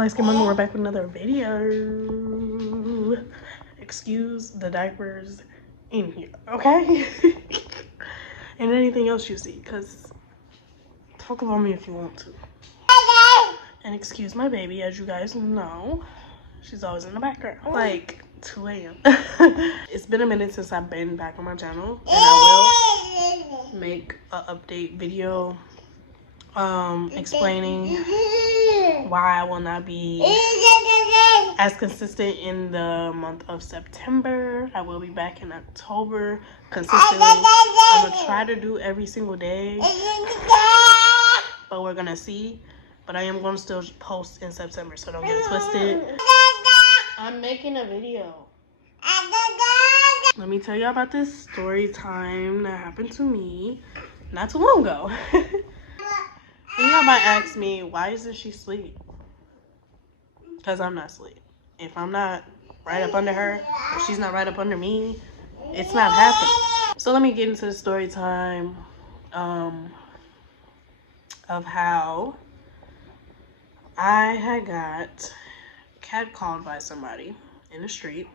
Light Skin Mama, we're back with another video. Excuse the diapers in here, okay? And anything else you see, because talk about me if you want to. And excuse my baby, as you guys know, she's always in the background. Like 2 a.m. It's been a minute since I've been back on my channel, and I will make an update video explaining why I will not be as consistent in the month of September. I will be back in October consistently. I'm gonna try to do every single day, but we're gonna see. But I am gonna still post in September, so don't get it twisted. I'm making a video. Let me tell you about this story time that happened to me not too long ago. And y'all might ask me, why isn't she asleep? Because I'm not asleep. If I'm not right up under her, if she's not right up under me, it's not happening. So let me get into the story time of how I had got catcalled by somebody in the street.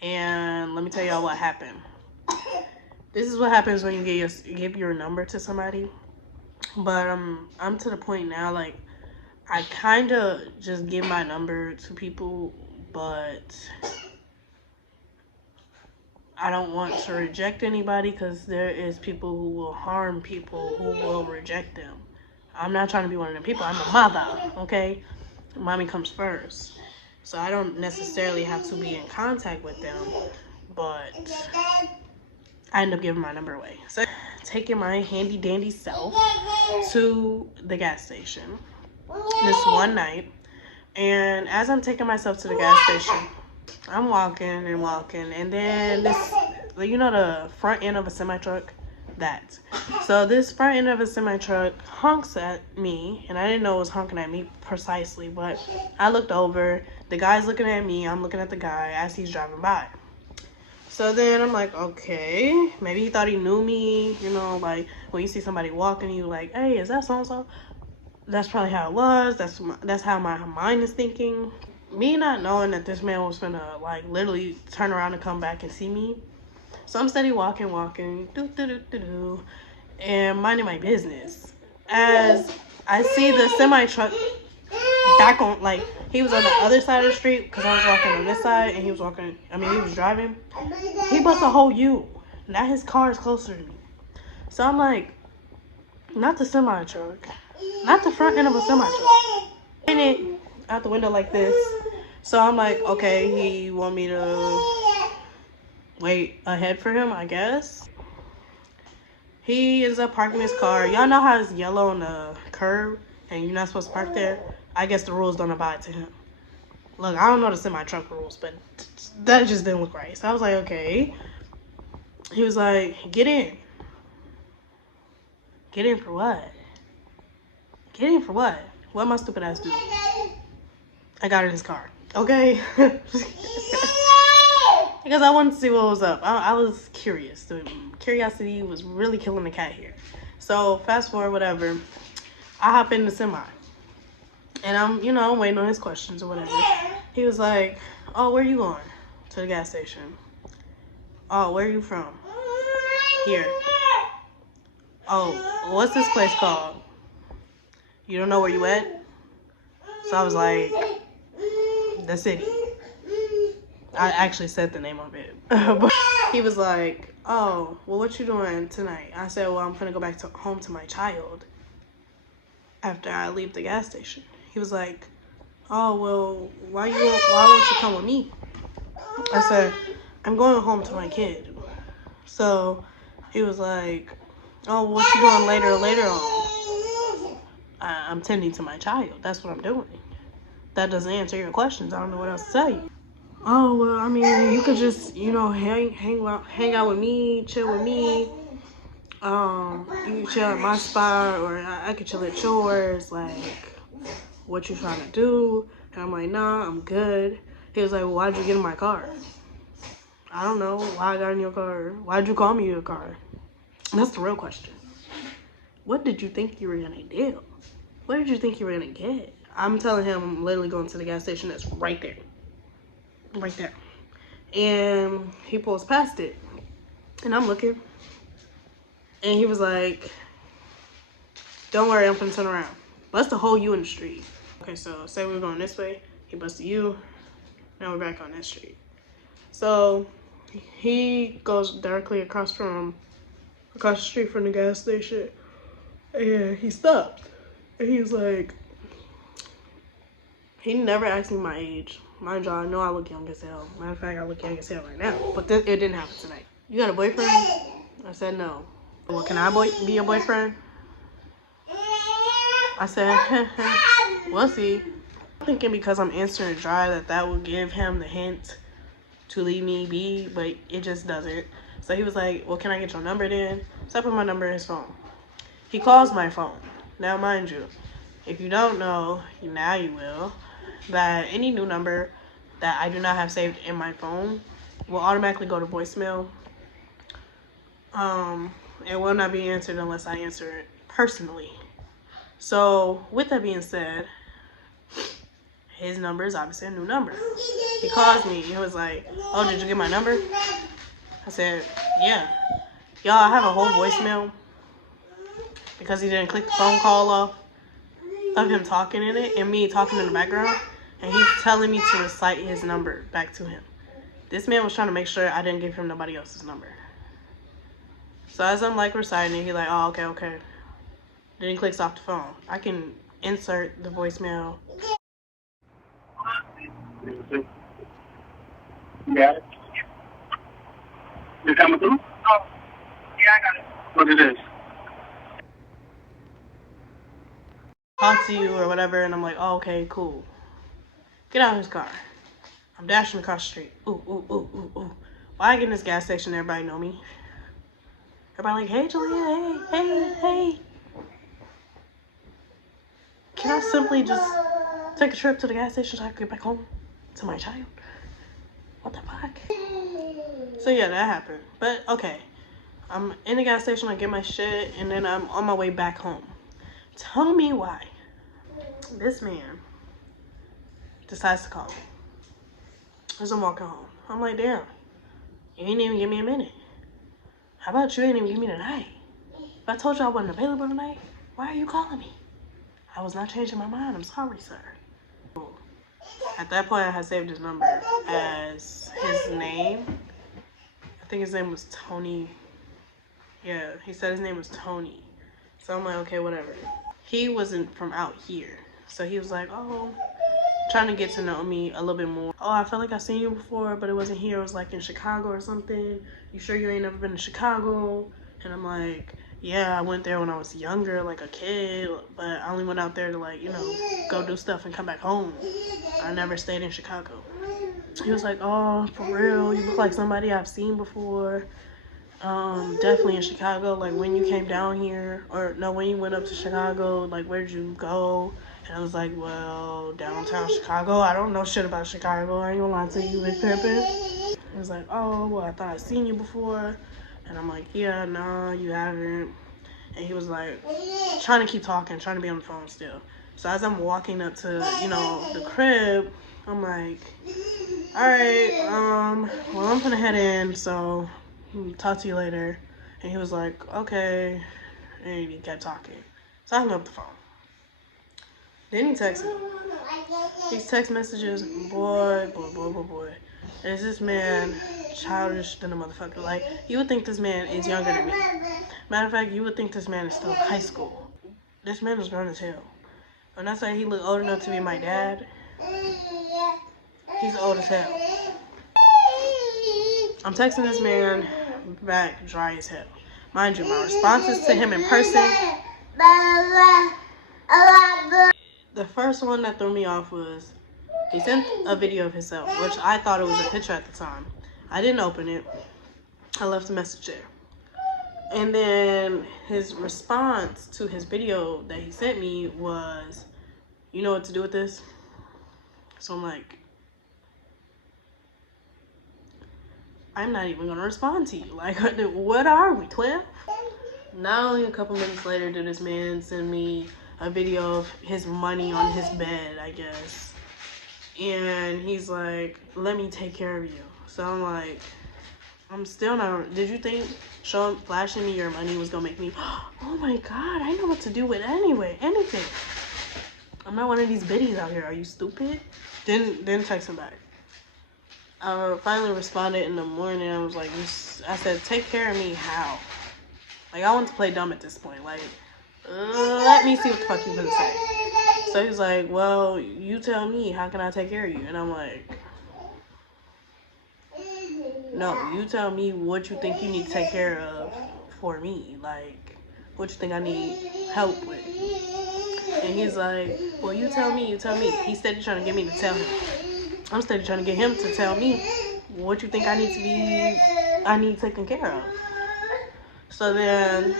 And let me tell y'all what happened. This is what happens when you give your number to somebody. But I'm to the point now, like, I kind of just give my number to people, but I don't want to reject anybody, because there is people who will harm people who will reject them. I'm not trying to be one of them people. I'm a mother, okay? Mommy comes first. So I don't necessarily have to be in contact with them, but I end up giving my number away. So taking my handy dandy self to the gas station this one night, and as I'm taking myself to the gas station, I'm walking, and then this, you know, the front end of a semi-truck, that. So this front end of a semi-truck honks at me, and I didn't know it was honking at me precisely, but I looked over, the guy's looking at me, I'm looking at the guy as he's driving by. So then I'm like, okay, maybe he thought he knew me, you know, like when you see somebody walking, you like, hey, is that so-and-so? That's probably how it was. That's how my mind is thinking. Me not knowing that this man was gonna like literally turn around and come back and see me. So I'm steady walking, and minding my business. As I see the semi-truck back on, like, he was on the other side of the street, because I was walking on this side, and he was driving. He bust a whole U. Now his car is closer to me. So I'm like, not the semi-truck. Not the front end of a semi-truck. And it out the window like this. So I'm like, okay, he want me to wait ahead for him, I guess. He ends up parking his car. Y'all know how it's yellow on the curb and you're not supposed to park there? I guess the rules don't abide to him. Look, I don't know the semi-truck rules, but that just didn't look right. So I was like, okay. He was like, get in. Get in for what? Get in for what? What my stupid ass do? I got in his car. Okay? Because I wanted to see what was up. I was curious. The curiosity was really killing the cat here. So fast forward, whatever. I hop in the semi. And I'm, you know, waiting on his questions or whatever. He was like, oh, where you going? To the gas station. Oh, where are you from? Here. Oh, what's this place called? You don't know where you at? So I was like, the city. I actually said the name of it. But he was like, oh, well, what you doing tonight? I said, well, I'm gonna go back home to my child after I leave the gas station. He was like, oh, well, why won't you come with me? I said, I'm going home to my kid. So he was like, oh, what you doing later on? I'm tending to my child. That's what I'm doing. That doesn't answer your questions. I don't know what else to tell you. Oh, well, I mean, you could just, you know, hang out with me, chill with me. You can chill at my spot, or I could chill at yours. Like, what you trying to do? And I'm like, nah, I'm good. He was like, well, why'd you get in my car? I don't know why I got in your car. Why'd you call me your car? That's the real question. What did you think you were gonna do? What did you think you were gonna get? I'm telling him I'm literally going to the gas station that's right there. Right there. And he pulls past it. And I'm looking. And he was like, don't worry, I'm gonna turn around. Bust a whole U in the street. Okay, so say we were going this way. He busted U. Now we're back on this street. So he goes directly across the street from the gas station. And he stopped. And he's like, he never asked me my age. Mind y'all, I know I look young as hell. Matter of fact, I look young as hell right now. But it didn't happen tonight. You got a boyfriend? I said no. Well, can I be your boyfriend? I said, we'll see. I'm thinking because I'm answering dry that would give him the hint to leave me be, but it just doesn't. So he was like, well, can I get your number then? So I put my number in his phone. He calls my phone. Now, mind you, if you don't know, now you will, that any new number that I do not have saved in my phone will automatically go to voicemail. It will not be answered unless I answer it personally. So with that being said, his number is obviously a new number. He calls me. He was like, oh, did you get my number? I said, yeah. Y'all, I have a whole voicemail because he didn't click the phone call off of him talking in it and me talking in the background. And he's telling me to recite his number back to him. This man was trying to make sure I didn't give him nobody else's number. So as I'm like reciting it, he's like, oh, okay. Then he clicks off the phone. I can insert the voicemail. You got it? You coming through? Oh, yeah, I got it. What it is? Talk to you or whatever, and I'm like, oh, okay, cool. Get out of his car. I'm dashing across the street. Ooh. Why I get in this gas station, everybody know me. Everybody like, hey, Julia, hey. Can I simply just take a trip to the gas station so I can get back home to my child? What the fuck? So yeah, that happened. But okay, I'm in the gas station, I get my shit, and then I'm on my way back home. Tell me why this man decides to call me as I'm walking home. I'm like, damn, you ain't even give me a minute. How about you ain't even give me the night? If I told you I wasn't available tonight, why are you calling me? I was not changing my mind. I'm sorry, sir. At that point, I had saved his number as his name. I think his name was Tony. Yeah, he said his name was Tony. So I'm like, okay, whatever. He wasn't from out here. So he was like, oh, trying to get to know me a little bit more. Oh, I felt like I've seen you before, but it wasn't here. It was like in Chicago or something. You sure you ain't never been to Chicago? And I'm like, yeah, I went there when I was younger, like a kid, but I only went out there to, like, you know, go do stuff and come back home. I never stayed in Chicago. He was like, oh, for real? You look like somebody I've seen before. Definitely in Chicago. Like, when you came down here, or no, when you went up to Chicago, like, where'd you go? And I was like, well, downtown Chicago. I don't know shit about Chicago. I ain't gonna lie to you, Big Pimpin'. He was like, oh, well, I thought I'd seen you before. And I'm like, yeah, no, you haven't. And he was like, trying to keep talking, trying to be on the phone still. So as I'm walking up to, you know, the crib, I'm like, all right, well, I'm gonna head in, so talk to you later. And he was like, okay. And he kept talking. So I hung up the phone. Then he texted me. These text messages, boy. Is this man childish than a motherfucker? Like, you would think this man is younger than me. Matter of fact, you would think this man is still in high school. This man is grown as hell. When I say he looked old enough to be my dad, he's old as hell. I'm texting this man back dry as hell. Mind you, my responses to him in person, the first one that threw me off was, he sent a video of himself, which I thought it was a picture at the time. I didn't open it. I left a message there. And then his response to his video that he sent me was, you know what to do with this? So I'm like, I'm not even gonna respond to you. Like, what are we, Cliff? Not only a couple minutes later did this man send me a video of his money on his bed, I guess. And he's like, let me take care of you. So I'm like, I'm still not, did you think flashing me your money was gonna make me, oh my God, I know what to do with anything. I'm not one of these biddies out here. Are you stupid? Didn't text him back. I finally responded in the morning. I was like, I said, take care of me how? Like, I want to play dumb at this point. Like, let me see what the fuck you gonna say. So he's like, well, you tell me, how can I take care of you? And I'm like, no, you tell me what you think you need to take care of for me. Like, what you think I need help with. And he's like, well, you tell me. He's steady trying to get me to tell him. I'm steady trying to get him to tell me what you think I need taken care of. So then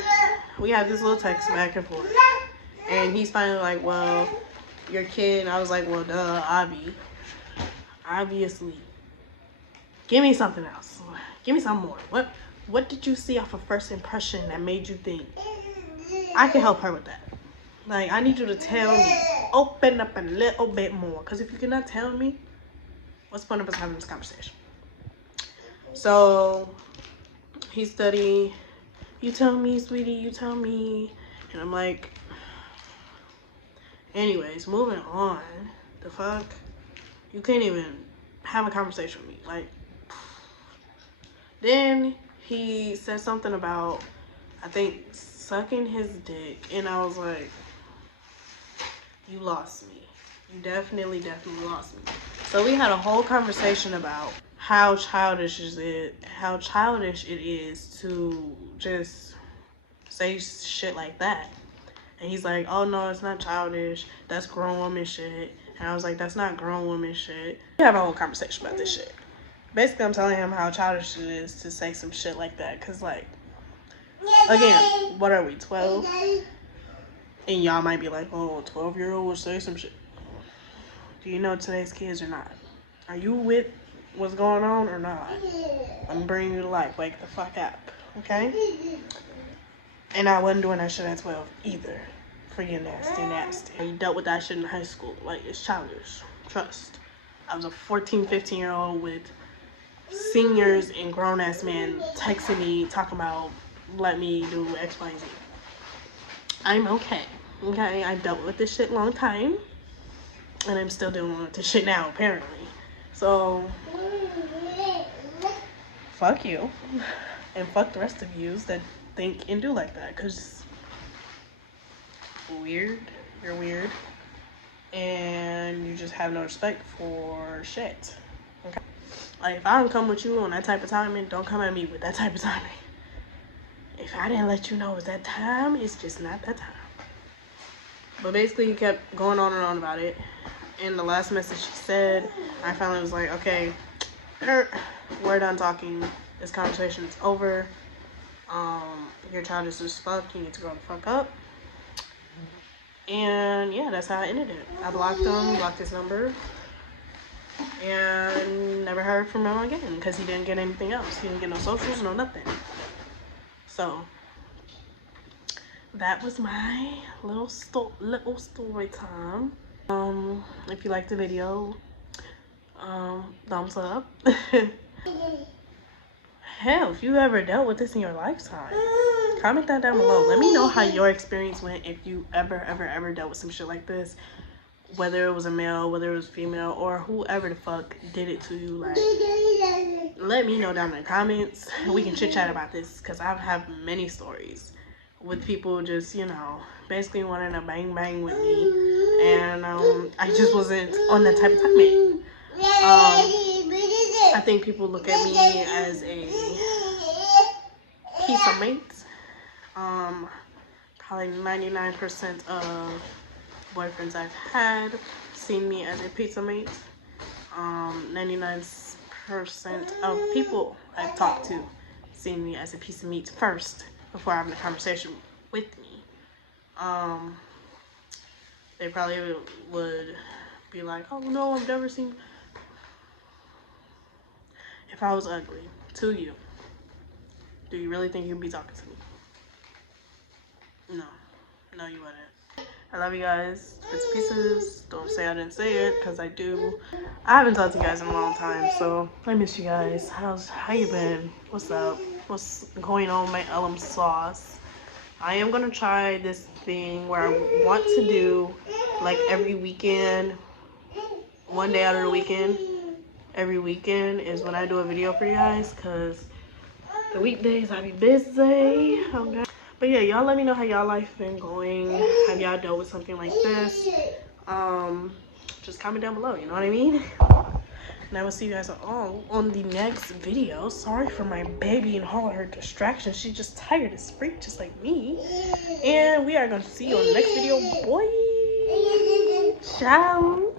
we have this little text back and forth. And he's finally like, well, your kid. And I was like, well, duh, obviously. Give me something else. Give me something more. What did you see off of first impression that made you think I can help her with that? Like, I need you to tell me. Open up a little bit more. Because if you cannot tell me, what's the point of us having this conversation? So, he studied. You tell me, sweetie. You tell me. And I'm like, anyways, moving on. The fuck? You can't even have a conversation with me. Like, then he said something about, I think, sucking his dick. And I was like, you lost me. You definitely lost me. So we had a whole conversation about how childish it is to just say shit like that. And he's like, oh no, it's not childish. That's grown woman shit. And I was like, that's not grown woman shit. We have a whole conversation about this shit. Basically, I'm telling him how childish it is to say some shit like that. Because, like, again, what are we, 12? And y'all might be like, oh, a 12-year-old will say some shit. Do you know today's kids or not? Are you with what's going on or not? I'm bringing you to life. Wake the fuck up, okay? And I wasn't doing that shit at 12 either. Freaking nasty. I dealt with that shit in high school. Like, it's childish. Trust. I was a 14, 15-year-old with seniors and grown-ass men texting me, talking about, let me do X, Y, and Z. I'm okay. Okay? I dealt with this shit a long time. And I'm still dealing with this shit now, apparently. So, fuck you. And fuck the rest of yous that think and do like that. Because, you're weird. And you just have no respect for shit. Okay? Like, if I don't come with you on that type of timing, don't come at me with that type of timing. If I didn't let you know it's that time, it's just not that time. But basically, he kept going on and on about it. In the last message he said, I finally was like, okay, we're done talking. This conversation is over. You're childish as fuck. You need to grow the fuck up. And yeah, that's how I ended it. I blocked him, blocked his number, and never heard from him again because he didn't get anything else. He didn't get no socials, no nothing. So that was my little story time. If you liked the video, thumbs up. Hell, if you ever dealt with this in your lifetime, comment that down below. Let me know how your experience went if you ever dealt with some shit like this. Whether it was a male, whether it was female, or whoever the fuck did it to you. Like, let me know down in the comments. We can chit chat about this because I have many stories with people just, you know, basically wanting to bang with me. And I just wasn't on that type of timing. I think people look at me as a piece of meat. Probably 99% of boyfriends I've had seen me as a pizza mate. 99% of people I've talked to seen me as a piece of meat first before having a conversation with me. They probably would be like, oh no, I've never seen. If I was ugly to you, do you really think you'd be talking to me? No, you wouldn't. I love you guys. Bits and pieces. Don't say I didn't say it, because I do. I haven't talked to you guys in a long time, so I miss you guys. How you been? What's up? What's going on with my alum sauce? I am gonna try this thing where I want to do like every weekend, one day out of the weekend. Every weekend is when I do a video for you guys, because the weekdays I be busy. Okay. But yeah, y'all let me know how y'all life been going. Have y'all dealt with something like this? Just comment down below, you know what I mean? And I will see you guys all on the next video. Sorry for my baby and all her distractions. She's just tired as freak, just like me. And we are going to see you on the next video, boy. Ciao.